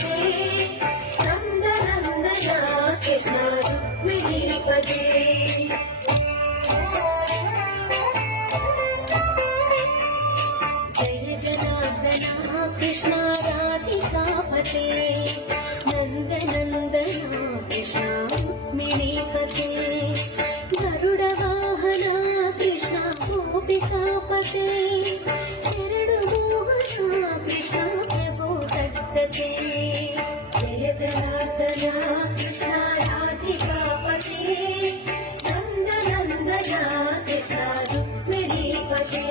नंद नंदना कृष्ण रुक्मिणीपते जय जनार्दना कृष्ण राधिकापते नंद नंदना कृष्ण रुक्मिणीपते गरुड वाहना कृष्ण गोपिकापते जय जनार्दना कृष्ण राधिकापते नंद नंदना कृष्ण रुक्मिणीपते